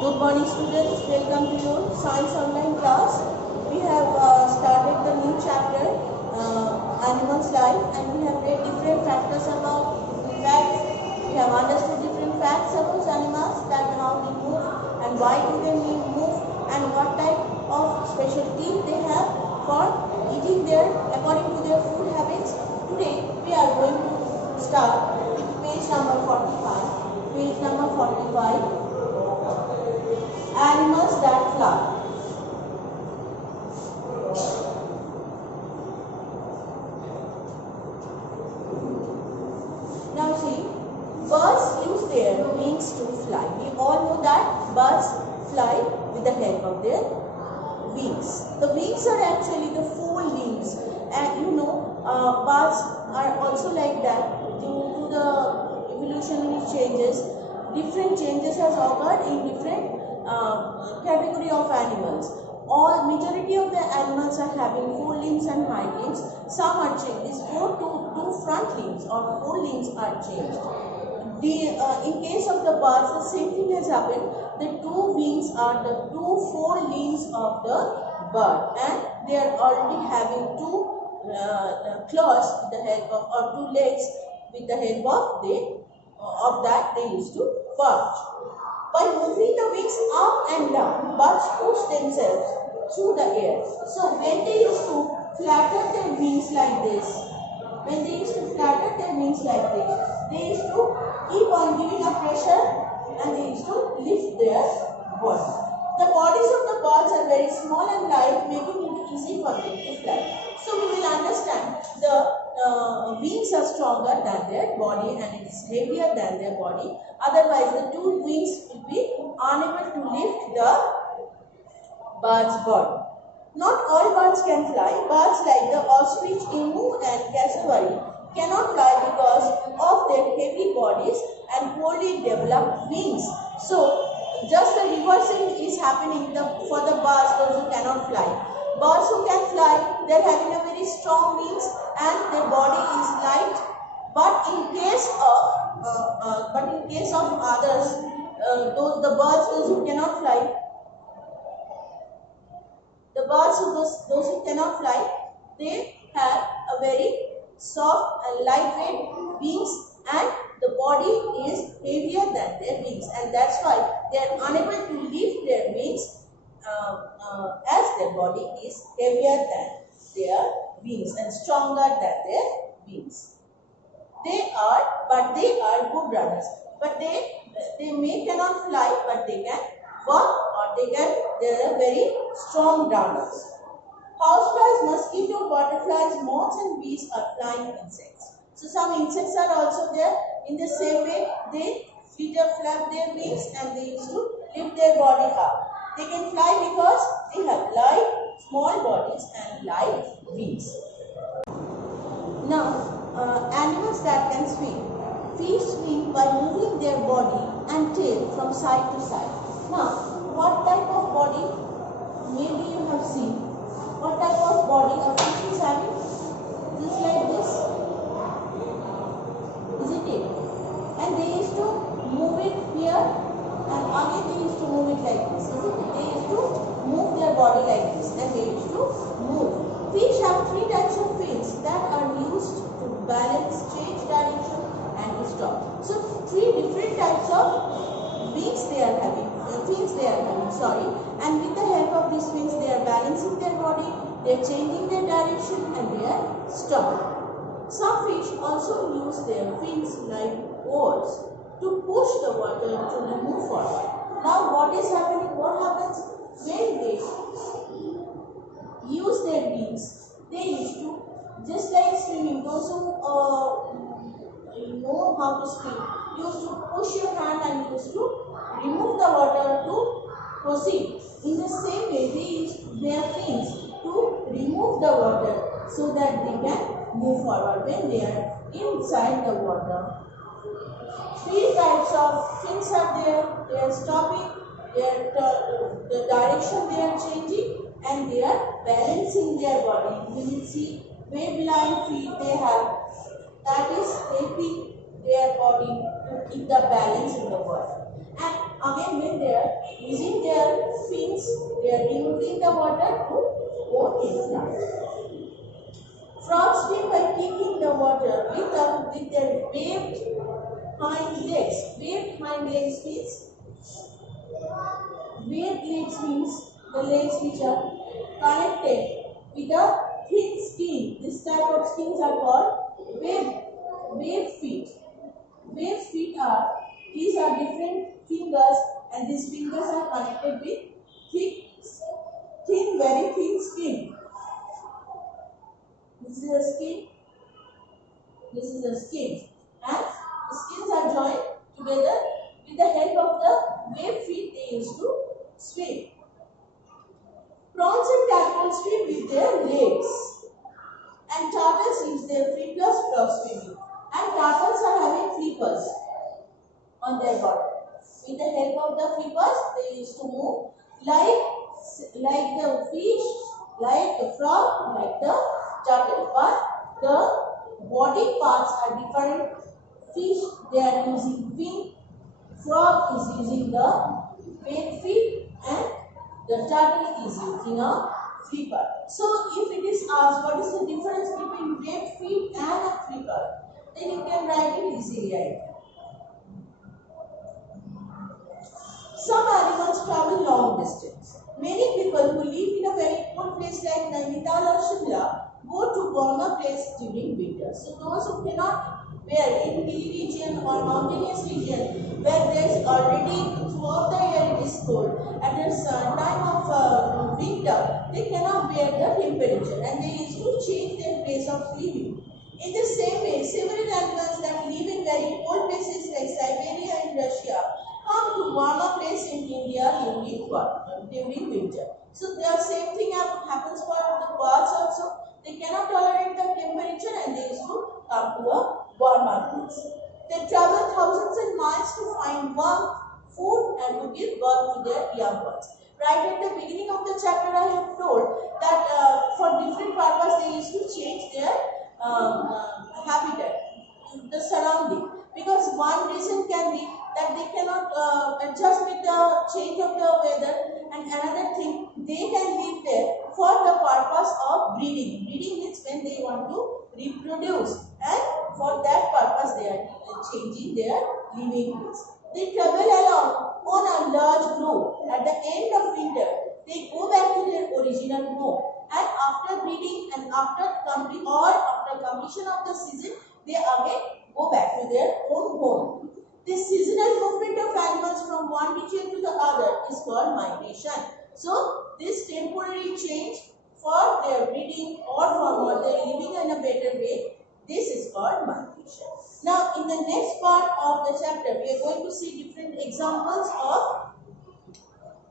Good morning students, welcome to your science online class. We have started the new chapter animals life, and we have read different factors about different facts. We have understood different facts about animals, that how they move and why do they move and what type of special teeth they have for eating their according to their food habits. Today we are going to start with page number 45. Page number 45. Animals that fly. Now see, birds use their wings to fly. We all know that birds fly with the help of their wings. The wings are actually the four limbs, and you know birds are also like that. Due to the evolutionary changes, different changes has occurred in different category of animals. All majority of the animals are having four limbs and hind limbs. Some are changed. These two front limbs or four limbs are changed. In case of the birds, the same thing has happened. The two wings are the two four limbs of the bird, and they are already having two claws with the help of, or two legs with the help of that they used to perch. By moving the wings up and down, birds push themselves through the air. So when they used to flatter their wings like this, they used to keep on giving a pressure, and they used to lift their body. The bodies of the birds are very small and light, making it easy for them to fly. So we will understand the wings are stronger than their body, and it is heavier than their body. Otherwise, the two wings will be unable to lift the bird's body. Not all birds can fly. Birds like the ostrich, emu, and cassowary cannot fly because of their heavy bodies and poorly developed wings. So, just the reversing is happening for the birds, those who cannot fly. Birds who can fly, they are having a very strong wings and their body is light. But in case of others, those who cannot fly, those who cannot fly, they have a very soft and lightweight wings, and the body is heavier than their wings, and that's why they are unable to lift their wings as their body is heavier than their wings and stronger than their wings. They are good runners. But they may cannot fly, but they can walk, or they are very strong runners. Houseflies, mosquito, butterflies, moths, and bees are flying insects. So some insects are also there. In the same way, they flap their wings and they used to lift their body up. They can fly because they have light, small bodies and light wings. Now, animals that can swim. Fish swim by moving their body and tail from side to side. Now, what type of body? Maybe you have seen. What type of body a fish is having? Just like this. Isn't it? And they used to move it here, and again they used to move it like this. Isn't it? They used to move their body like this, and they used to move. Fish have three types of fins that are used to balance, change direction, and to stop. So three different types of fins they are having, and with the help of these fins they are balancing their body, they are changing their direction, and they are stopping. Some fish also use their fins like oars to push the water to move forward. Now what is happening? What happens when they use their wings? They used to, just like swimming, those who know how to swim, used to push your hand and used to remove the water to proceed. In the same way, they use their fins to remove the water so that they can move forward when they are inside the water. Three types of fins are there. They are stopping, the direction they are changing, and they are balancing their body. You will see wave-line feet they have, that is helping their body to keep the balance in the water. And again remain there using their fins. They are removing the water to go inside. Frogs swim by kicking the water with their waved hind legs. Waved hind legs means the legs which are connected with a thin skin. This type of skins are called wave feet. Wave feet are, these are different fingers, and these fingers are connected with very thin skin. This is a skin. This is a skin, and the skins are joined together with the help of the wave feet they used to swim. Prawns and tadpoles swim with their legs, and turtles use their flippers for swimming. And turtles are having flippers on their body. With the help of the flippers, they used to move like the fish, like the frog, like the turtle. But the body parts are different. Fish, they are using fin. Frog is using the wave feet, and the turtle is using a flipper. So, if it is asked what is the difference between wave feet and a flipper, then you can write it easily. Right? Some animals travel long distance. Many people who live in a very cold place like Nainital or Shimla go to warmer place during winter. So those who cannot bear in hilly region or mountainous region where there is already throughout the year it is cold, at the time of winter they cannot bear the temperature, and they used to change their place of living. In the same way, several animals that live in very cold places like Siberia and Russia come to warmer place in India during winter. So the same thing happens for the birds also. They cannot tolerate the temperature, and they used to come to a warmer place. They travel thousands of miles to find warmth, food, and to give birth to their young ones. Right at the beginning of the chapter, I have told that for different purpose they used to change their habitat, the surrounding. Because one reason can be that they cannot adjust with the change of the weather, and another thing, they can live there for the purpose of breeding. Breeding means when they want to reproduce, and for that purpose they are changing their living place. They travel along on a large group. At the end of winter, they go back to their original home, and after breeding and after completion of the season, they again go back to their own home. This seasonal movement of animals from one region to the other is called migration. So, this temporary change for their breeding or for their living in a better way, this is called migration. Now, in the next part of the chapter, we are going to see different examples of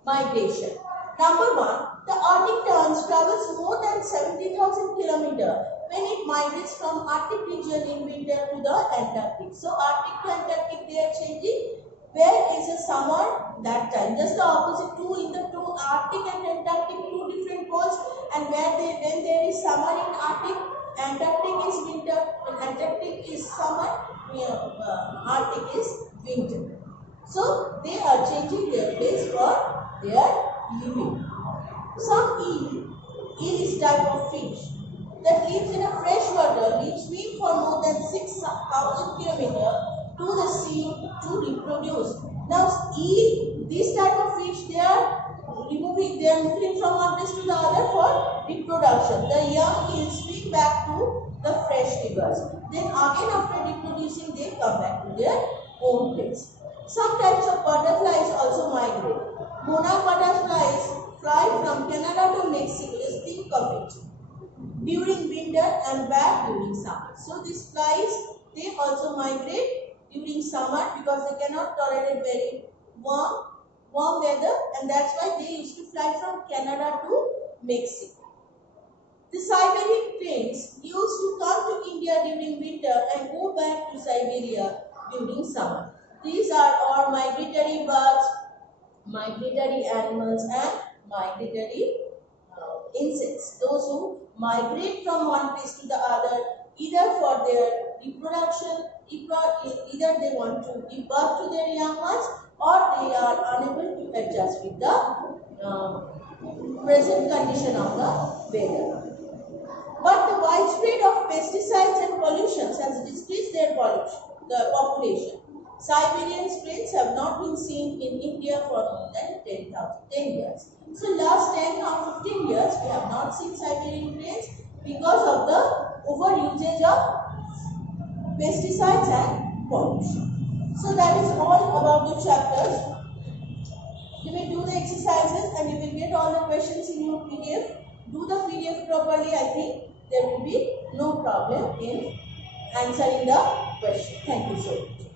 migration. Number 1, the Arctic tern travels more than 70,000 kilometers when it migrates from Arctic region in winter to the Antarctic. So, Arctic to Antarctic they are changing. Where is a summer? That time. Just the opposite, in the two Arctic and Antarctic, two different poles, and when there is summer in Arctic, Antarctic is winter. When Antarctic is summer, Arctic is winter. So, they are changing their place for their living. Some eel is type of fish that lives in a fresh water, which swim for more than 6,000 kilometers to the sea to reproduce. Now, eel, this type of fish, they are moving from one place to the other for reproduction. The young eels swim back to the fresh rivers. Then again after reproducing, they come back to their own place. Some types of butterflies also migrate. Monarch butterflies fly from Canada to Mexico. Just think of it. During winter and back during summer. So these flies, they also migrate during summer because they cannot tolerate very warm weather, and that's why they used to fly from Canada to Mexico. The Siberian cranes used to come to India during winter and go back to Siberia during summer. These are all migratory birds, migratory animals, and migratory insects. Those who migrate from one place to the other, either for their reproduction, either they want to give birth to their young ones, or they are unable to adjust with the present condition of the weather. But the widespread of pesticides and pollutions has decreased their population. Siberian springs have not been seen in India for more than 10 years. So last 10 or 15 years we have not seen Siberian cranes because of the overusage of pesticides and pollution. So that is all about the chapters. You will do the exercises and you will get all the questions in your PDF. Do the PDF properly. I think there will be no problem in answering the question. Thank you so much.